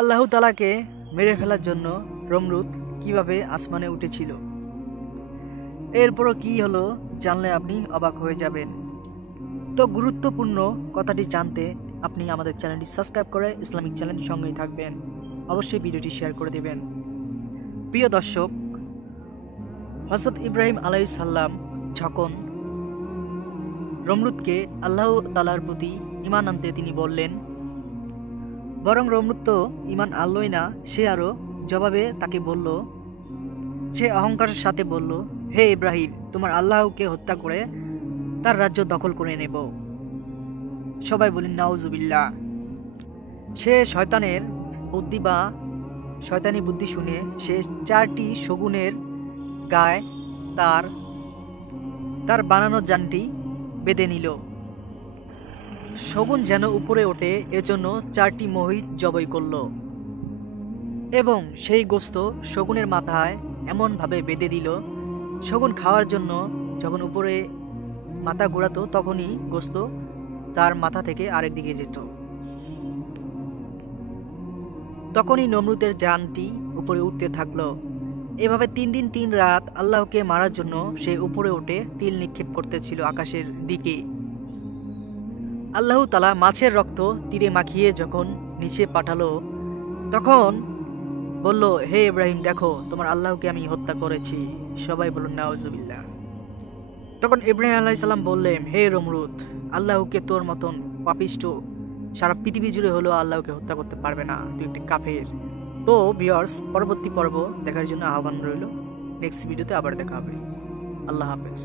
আল্লাহ তাআলাকে মেরে ফেলার জন্য নমরুদ কিভাবে আসমানে উঠেছিল। এরপরও কি হলো জানলে আপনি অবাক হয়ে যাবেন। তো গুরুত্বপূর্ণ কথাটি জানতে আপনি আমাদের চ্যানেলটি সাবস্ক্রাইব করে ইসলামিক চ্যানেলের সঙ্গেই থাকবেন। অবশ্যই ভিডিওটি শেয়ার করে দেবেন। প্রিয় দর্শক, হযরত ইব্রাহিম আলাইহিস সালাম যখন নমরুদকে আল্লাহ তাআলার প্রতি ঈমান আনতে তিনি বললেন, বরং নমরুদ তো ঈমান আনলই না, সে আরও জবাবে তাকে বলল, সে অহংকারের সাথে বলল, হে ইব্রাহিম, তোমার আল্লাহকে হত্যা করে তার রাজ্য দখল করে নেব। সবাই বলেন নাউজুবিল্লাহ। সে শয়তানের বুদ্ধি বা শয়তানি বুদ্ধি শুনে সে 4টি শগুনের গায়ে তার বানানো যানটি বেঁধে নিল। শগুন যেন উপরে ওঠে এজন্য 4টি মহিষ জবাই করল এবং সেই গোস্ত শগুনের মাথায় এমনভাবে বেঁধে দিল, শগুন খাওয়ার জন্য যখন উপরে মাথা ঘোরাতো তখনই গোস্ত তার মাথা থেকে আরেক দিকে যেত। তখনই নমরুদের জানটি উপরে উঠতে থাকলো। এভাবে 3 দিন 3 রাত আল্লাহকে মারার জন্য সে উপরে উঠে তিল নিক্ষেপ করতেছিল আকাশের দিকে। আল্লাহ তাআলা মাছের রক্ত তীরে মাখিয়ে যখন নিচে পাঠালো, তখন বলল, হে ইব্রাহিম, দেখো তোমার আল্লাহকে আমি হত্যা করেছি। সবাই বলুন নাউজুবিল্লাহ। তখন ইব্রাহিম আলাইহিস সালাম বললেন, হে নমরুদ, আল্লাহকে তোর মতন পাপিষ্ঠ সারা পৃথিবী জুড়ে হলেও আল্লাহকে হত্যা করতে পারবে না, তুই একটি কাফের। তো ভিউয়ার্স, পরবর্তী পর্ব দেখার জন্য আহ্বান রইল। নেক্সট ভিডিওতে আবার দেখা হবে। আল্লাহ হাফেজ।